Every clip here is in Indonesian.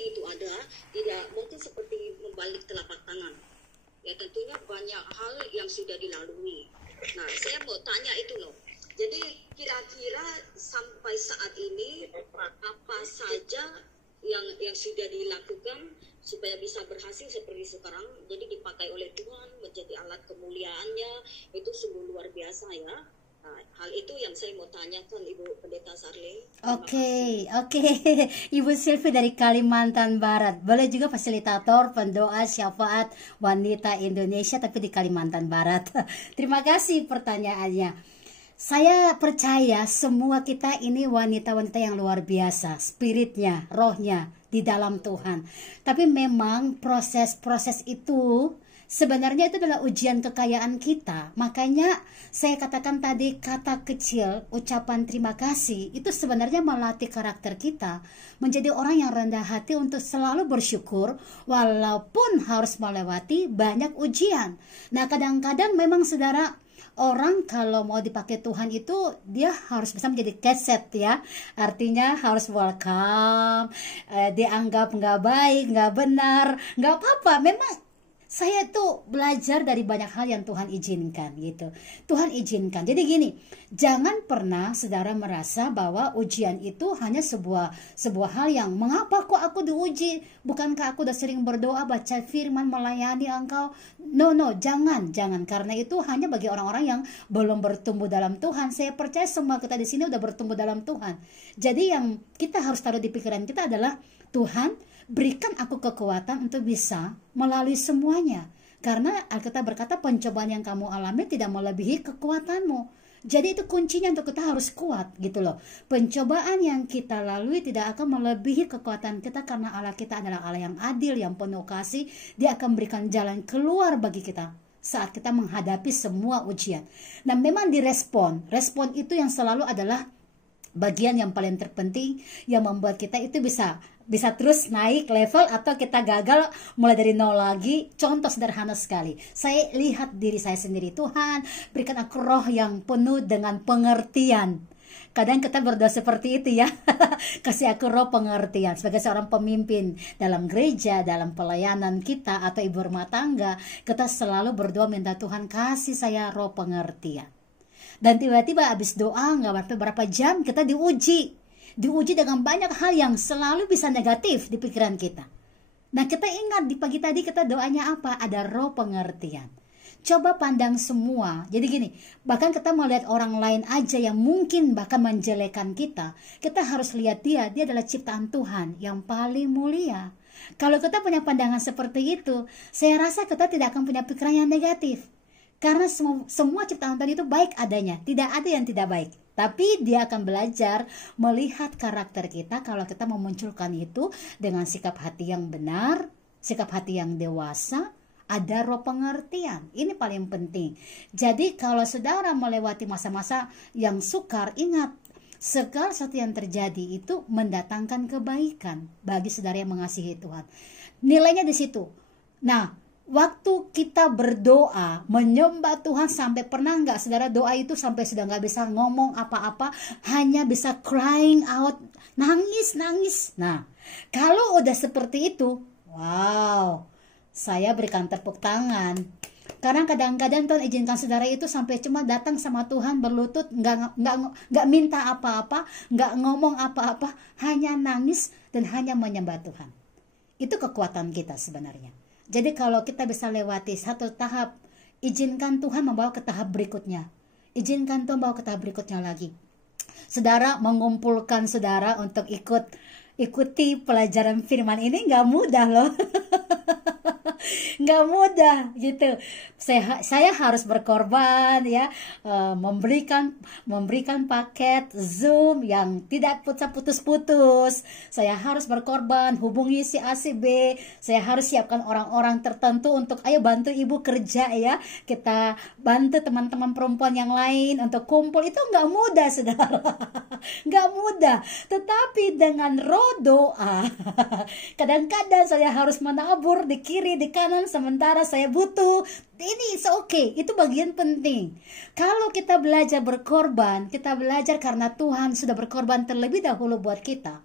prosesnya itu ada, tidak mungkin seperti membalik telapak tangan. Ya tentunya banyak hal yang sudah dilalui. Nah, saya mau tanya itu loh. Jadi kira-kira sampai saat ini apa saja yang sudah dilakukan supaya bisa berhasil seperti sekarang, jadi dipakai oleh Tuhan menjadi alat kemuliaannya, itu sungguh luar biasa ya. Nah, hal itu yang saya mau tanyakan Ibu Pendeta Sarle. Oke. Ibu Silvi dari Kalimantan Barat. Boleh juga fasilitator pendoa syafaat wanita Indonesia tapi di Kalimantan Barat. Terima kasih pertanyaannya. Saya percaya semua kita ini wanita-wanita yang luar biasa, spiritnya, rohnya di dalam Tuhan. Tapi memang proses-proses itu sebenarnya itu adalah ujian kekayaan kita. Makanya saya katakan tadi kata kecil, ucapan terima kasih itu sebenarnya melatih karakter kita menjadi orang yang rendah hati untuk selalu bersyukur walaupun harus melewati banyak ujian. Nah, kadang-kadang memang saudara, orang kalau mau dipakai Tuhan itu dia harus bisa menjadi keset ya, artinya harus welcome, dianggap nggak baik, nggak benar, nggak apa-apa. Memang saya tuh belajar dari banyak hal yang Tuhan izinkan gitu. Tuhan izinkan. Jadi gini, jangan pernah saudara merasa bahwa ujian itu hanya sebuah hal yang mengapa kok aku diuji? Bukankah aku udah sering berdoa, baca firman, melayani engkau? No, jangan. Karena itu hanya bagi orang-orang yang belum bertumbuh dalam Tuhan. Saya percaya semua kita di sini udah bertumbuh dalam Tuhan. Jadi yang kita harus taruh di pikiran kita adalah Tuhan, berikan aku kekuatan untuk bisa melalui semuanya. Karena Alkitab berkata pencobaan yang kamu alami tidak melebihi kekuatanmu. Jadi itu kuncinya untuk kita harus kuat gitu loh. Pencobaan yang kita lalui tidak akan melebihi kekuatan kita karena Allah kita adalah Allah yang adil, yang penuh kasih. Dia akan berikan jalan keluar bagi kita saat kita menghadapi semua ujian. Nah, memang direspon. Respon itu yang selalu adalah bagian yang paling terpenting yang membuat kita itu bisa terus naik level atau kita gagal mulai dari nol lagi. Contoh sederhana sekali, saya lihat diri saya sendiri. Tuhan, berikan aku roh yang penuh dengan pengertian. Kadang kita berdoa seperti itu ya. Kasih aku roh pengertian. Sebagai seorang pemimpin dalam gereja, dalam pelayanan kita atau ibu rumah tangga, kita selalu berdoa minta Tuhan kasih saya roh pengertian. Dan tiba-tiba habis doa nggak berapa jam kita diuji dengan banyak hal yang selalu bisa negatif di pikiran kita. Nah, kita ingat di pagi tadi kita doanya apa? Ada roh pengertian. Coba pandang semua. Jadi gini, bahkan kita melihat orang lain aja yang mungkin bahkan menjelekan kita, kita harus lihat dia adalah ciptaan Tuhan yang paling mulia. Kalau kita punya pandangan seperti itu, saya rasa kita tidak akan punya pikiran yang negatif. Karena semua ciptaan Tuhan itu baik adanya, tidak ada yang tidak baik. Tapi dia akan belajar melihat karakter kita kalau kita memunculkan itu dengan sikap hati yang benar, sikap hati yang dewasa, ada roh pengertian. Ini paling penting. Jadi kalau saudara melewati masa-masa yang sukar, ingat, segala sesuatu yang terjadi itu mendatangkan kebaikan bagi saudara yang mengasihi Tuhan. Nilainya di situ. Nah, waktu kita berdoa, menyembah Tuhan, sampai pernah nggak saudara doa itu sampai sudah nggak bisa ngomong apa-apa, hanya bisa crying out, nangis. Nah, kalau udah seperti itu, wow, saya berikan tepuk tangan. Karena kadang-kadang Tuhan izinkan saudara itu sampai cuma datang sama Tuhan berlutut, nggak minta apa-apa, nggak ngomong apa-apa, hanya nangis dan hanya menyembah Tuhan. Itu kekuatan kita sebenarnya. Jadi kalau kita bisa lewati satu tahap, izinkan Tuhan membawa ke tahap berikutnya. Izinkan Tuhan membawa ke tahap berikutnya lagi. Saudara, mengumpulkan saudara untuk ikuti pelajaran firman ini nggak mudah loh. Nggak mudah gitu. Saya harus berkorban ya, memberikan paket Zoom yang tidak putus-putus. Saya harus berkorban, hubungi si A si B. Saya harus siapkan orang-orang tertentu untuk ayo bantu ibu kerja ya. Kita bantu teman-teman perempuan yang lain untuk kumpul. Itu nggak mudah saudara. Nggak mudah. Tetapi dengan roh doa, kadang-kadang saya harus menabur di kiri di kanan sementara saya butuh. Ini okay, itu bagian penting. Kalau kita belajar berkorban, kita belajar karena Tuhan sudah berkorban terlebih dahulu buat kita.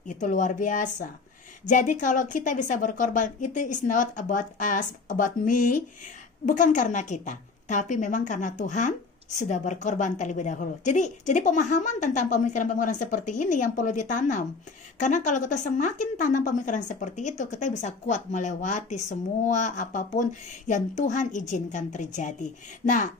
Itu luar biasa. Jadi kalau kita bisa berkorban, itu is not about us, about me, bukan karena kita, tapi memang karena Tuhan sudah berkorban terlebih dahulu. Jadi pemahaman tentang pemikiran-pemikiran seperti ini yang perlu ditanam. Karena kalau kita semakin tanam pemikiran seperti itu, kita bisa kuat melewati semua apapun yang Tuhan izinkan terjadi. Nah,